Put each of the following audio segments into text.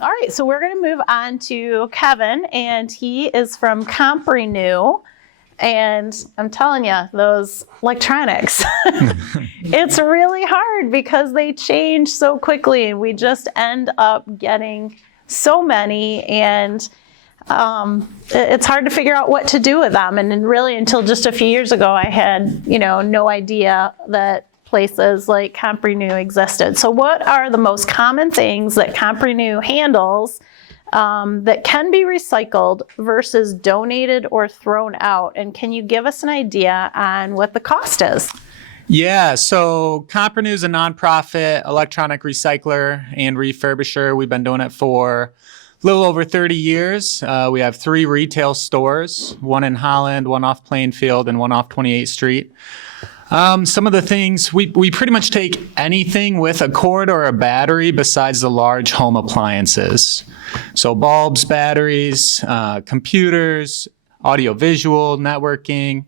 All right, so we're going to move on to Kevin, and he is from COMPRENEW. And I'm telling you, those electronics, it's really hard because they change so quickly, and we just end up getting so many, and it's hard to figure out what to do with them. And then really until just a few years ago, I had, no idea that places like COMPRENEW existed. So what are the most common things that COMPRENEW handles that can be recycled versus donated or thrown out? And can you give us an idea on what the cost is? Yeah, so COMPRENEW is a nonprofit electronic recycler and refurbisher. We've been doing it for a little over 30 years. We have 3 retail stores, one in Holland, one off Plainfield, and one off 28th Street. Some of the things, we pretty much take anything with a cord or a battery besides the large home appliances. So bulbs, batteries, computers, audio-visual, networking.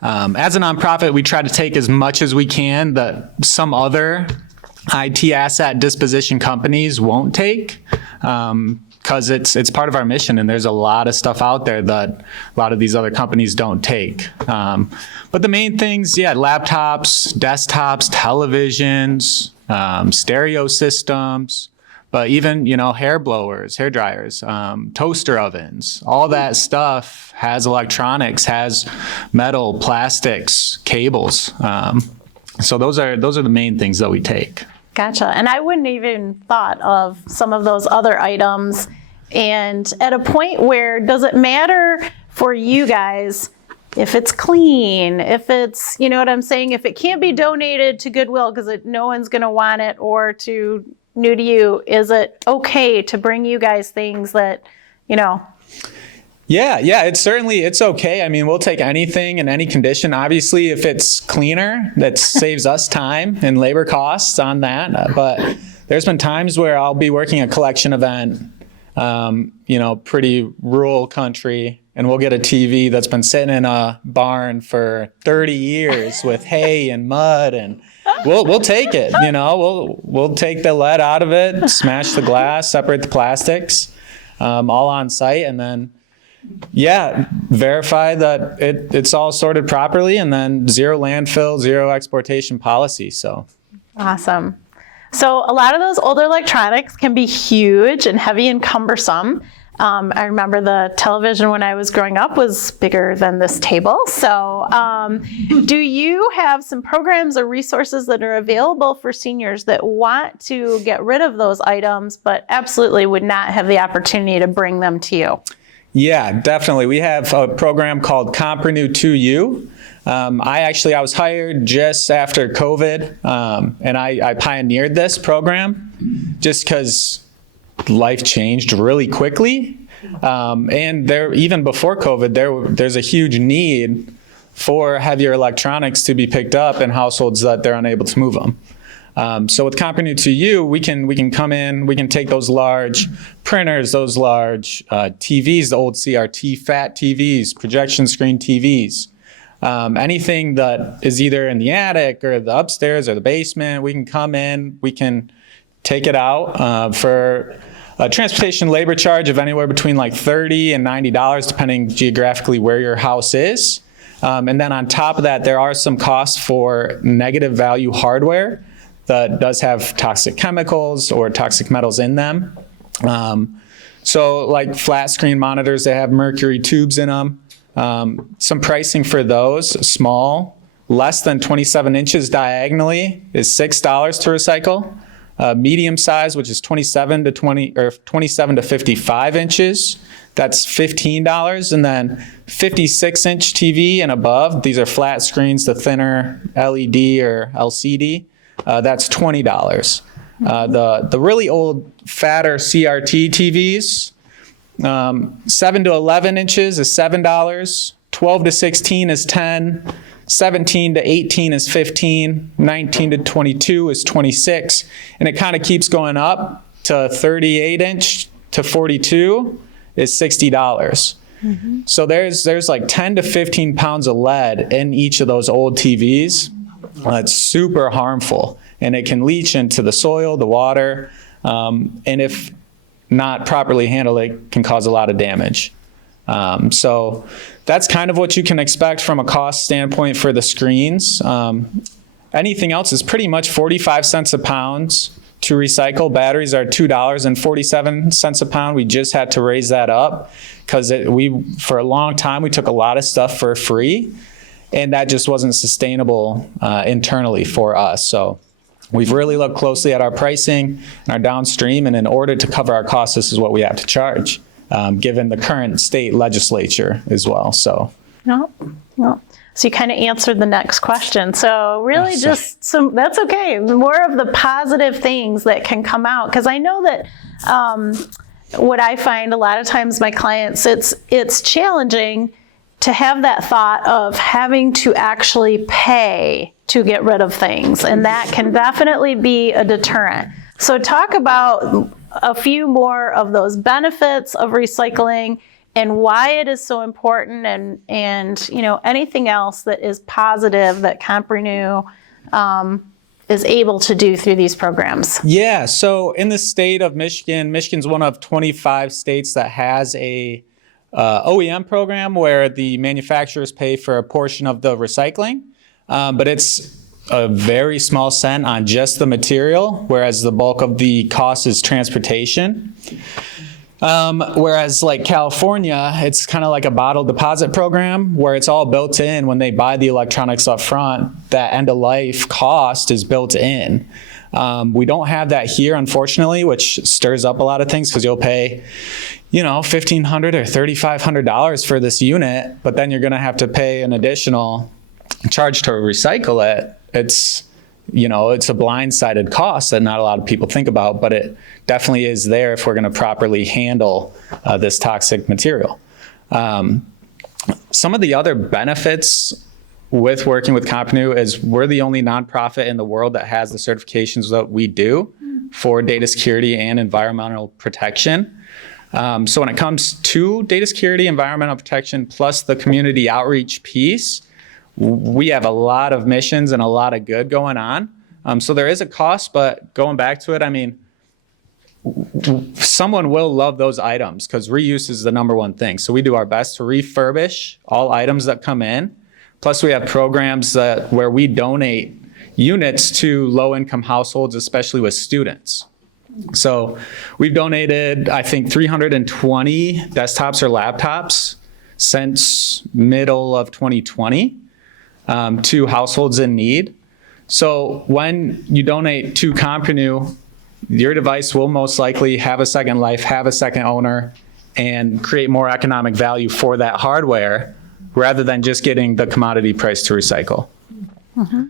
As a nonprofit, we try to take as much as we can that some other IT asset disposition companies won't take, because it's part of our mission, and there's a lot of stuff out there that a lot of these other companies don't take. But the main things, laptops, desktops, televisions, stereo systems, but even, hair blowers, hair dryers, toaster ovens, all that stuff has electronics, has metal, plastics, cables. So those are the main things that we take. Gotcha. And I wouldn't even thought of some of those other items. And at a point where, does it matter for you guys if it's clean, if it's, you know what I'm saying, if it can't be donated to Goodwill because no one's going to want it, or to New to You, is it okay to bring you guys things that, Yeah, it's okay. I mean, we'll take anything in any condition. Obviously, if it's cleaner, that saves us time and labor costs on that. But there's been times where I'll be working a collection event, pretty rural country, and we'll get a TV that's been sitting in a barn for 30 years with hay and mud, and we'll take it. We'll take the lead out of it, smash the glass, separate the plastics, all on site, and then verify that it's all sorted properly, and then zero landfill, zero exportation policy. So awesome. So a lot of those older electronics can be huge and heavy and cumbersome. I remember the television when I was growing up was bigger than this table. So do you have some programs or resources that are available for seniors that want to get rid of those items but absolutely would not have the opportunity to bring them to you? Yeah, definitely. We have a program called COMPRENEW 2U. I was hired just after COVID, and I pioneered this program just because life changed really quickly. And even before COVID, there's a huge need for heavier electronics to be picked up in households that they're unable to move them. So with COMPRENEW 2U, we can come in, we can take those large printers, those large TVs, the old CRT fat TVs, projection screen TVs, anything that is either in the attic or the upstairs or the basement. We can come in, we can take it out for a transportation labor charge of anywhere between like $30 and $90, depending geographically where your house is. And then on top of that, there are some costs for negative value hardware that does have toxic chemicals or toxic metals in them. So like flat screen monitors that have mercury tubes in them. Some pricing for those, small, less than 27 inches diagonally, is $6 to recycle. Medium size, which is 27 to 55 inches, that's $15. And then 56-inch TV and above, these are flat screens, the thinner LED or LCD, that's $20. The really old, fatter CRT TVs, 7 to 11 inches is $7, 12 to 16 is $10, 17 to 18 is $15, 19 to 22 is $26, and it kind of keeps going up to 38 inch to 42 is $60. Mm-hmm. So there's like 10 to 15 pounds of lead in each of those old TVs. It's super harmful, and it can leach into the soil, the water, and if not properly handled, it can cause a lot of damage. So that's kind of what you can expect from a cost standpoint for the screens. Anything else is pretty much 45 cents a pound to recycle. Batteries are $2.47 a pound. We just had to raise that up because for a long time, we took a lot of stuff for free, and that just wasn't sustainable internally for us. So we've really looked closely at our pricing and our downstream, and in order to cover our costs, this is what we have to charge, given the current state legislature as well. So. No. So you kind of answered the next question. So really that's okay. More of the positive things that can come out. Because I know that what I find a lot of times my clients, it's challenging to have that thought of having to actually pay to get rid of things. And that can definitely be a deterrent. So talk about a few more of those benefits of recycling and why it is so important, and anything else that is positive that COMPRENEW is able to do through these programs. Yeah, so in the state of Michigan, Michigan's one of 25 states that has a OEM program where the manufacturers pay for a portion of the recycling, but it's a very small cent on just the material, whereas the bulk of the cost is transportation. Whereas like California, it's kind of like a bottle deposit program where it's all built in when they buy the electronics up front. That end of life cost is built in. We don't have that here, unfortunately, which stirs up a lot of things because you'll pay, $1,500 or $3,500 for this unit, but then you're going to have to pay an additional charge to recycle it. It's a blindsided cost that not a lot of people think about, but it definitely is there if we're going to properly handle this toxic material. Some of the other benefits with working with COMPRENEW is we're the only nonprofit in the world that has the certifications that we do for data security and environmental protection. So when it comes to data security, environmental protection, plus the community outreach piece, we have a lot of missions and a lot of good going on. So there is a cost, but going back to it, someone will love those items because reuse is the number one thing. So we do our best to refurbish all items that come in. Plus we have programs where we donate units to low-income households, especially with students. So we've donated, I think, 320 desktops or laptops since middle of 2020. To households in need. So when you donate to COMPRENEW, your device will most likely have a second life, have a second owner, and create more economic value for that hardware rather than just getting the commodity price to recycle. Mm-hmm.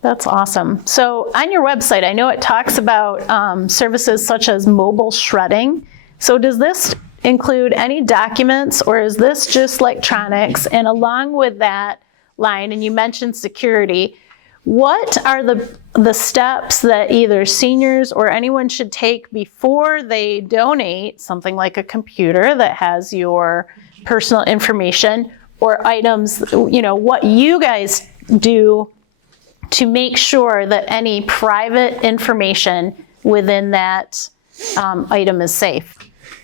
That's awesome. So on your website, I know it talks about services such as mobile shredding. So does this include any documents, or is this just electronics? And along with that line, and you mentioned security, what are the steps that either seniors or anyone should take before they donate something like a computer that has your personal information or items, what you guys do to make sure that any private information within that item is safe?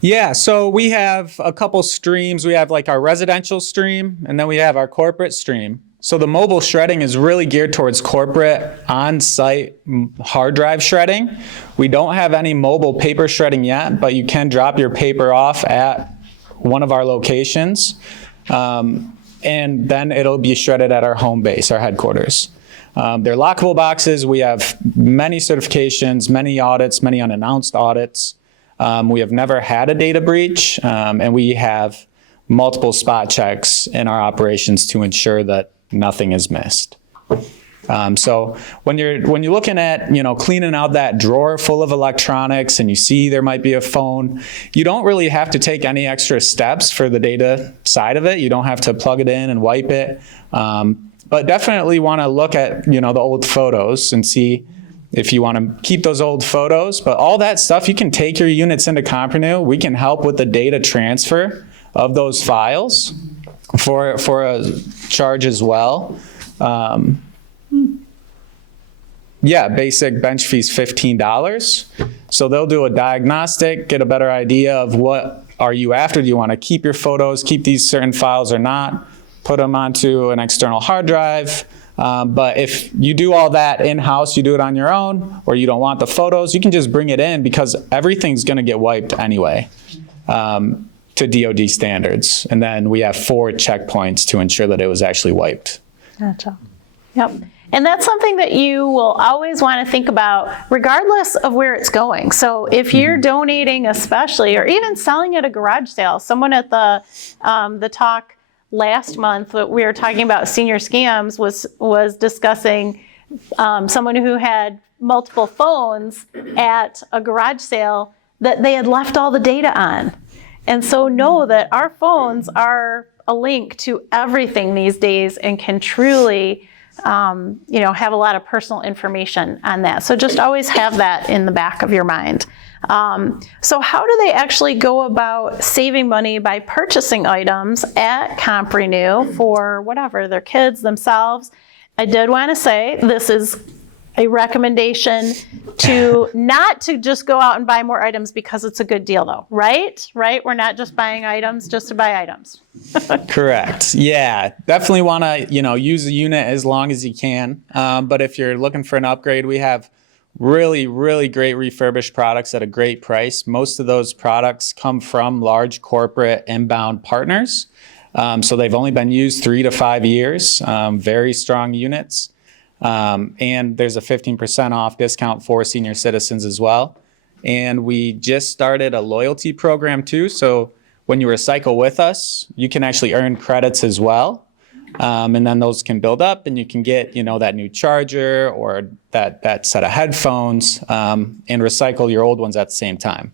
Yeah, so we have a couple streams. We have our residential stream, and then we have our corporate stream. So the mobile shredding is really geared towards corporate on-site hard drive shredding. We don't have any mobile paper shredding yet, but you can drop your paper off at one of our locations, and then it'll be shredded at our home base, our headquarters. They're lockable boxes. We have many certifications, many audits, many unannounced audits. We have never had a data breach, and we have multiple spot checks in our operations to ensure that nothing is missed. So when you're looking at cleaning out that drawer full of electronics and you see there might be a phone, you don't really have to take any extra steps for the data side of it. You don't have to plug it in and wipe it, but definitely want to look at the old photos and see if you want to keep those old photos. But all that stuff, you can take your units into COMPRENEW. We can help with the data transfer of those files for a charge as well. Yeah, basic bench fee's $15. So they'll do a diagnostic, get a better idea of what are you after. Do you want to keep your photos, keep these certain files or not, put them onto an external hard drive. But if you do all that in-house, you do it on your own, or you don't want the photos, you can just bring it in because everything's going to get wiped anyway to DoD standards. And then we have 4 checkpoints to ensure that it was actually wiped. Gotcha. Yep. And that's something that you will always want to think about regardless of where it's going. So if you're donating especially, or even selling at a garage sale, someone at the talk last month, we were talking about senior scams, was discussing someone who had multiple phones at a garage sale that they had left all the data on. And so know that our phones are a link to everything these days and can truly have a lot of personal information on that. So just always have that in the back of your mind. So how do they actually go about saving money by purchasing items at COMPRENEW for whatever, their kids, themselves? I did want to say this is a recommendation to not to just go out and buy more items because it's a good deal though, right? Right? We're not just buying items just to buy items. Correct. Yeah, definitely want to, use the unit as long as you can. But if you're looking for an upgrade, we have really, really great refurbished products at a great price. Most of those products come from large corporate inbound partners. So they've only been used 3 to 5 years, very strong units. And there's a 15% off discount for senior citizens as well. And we just started a loyalty program too. So when you recycle with us, you can actually earn credits as well. And then those can build up and you can get, that new charger or that set of headphones, and recycle your old ones at the same time.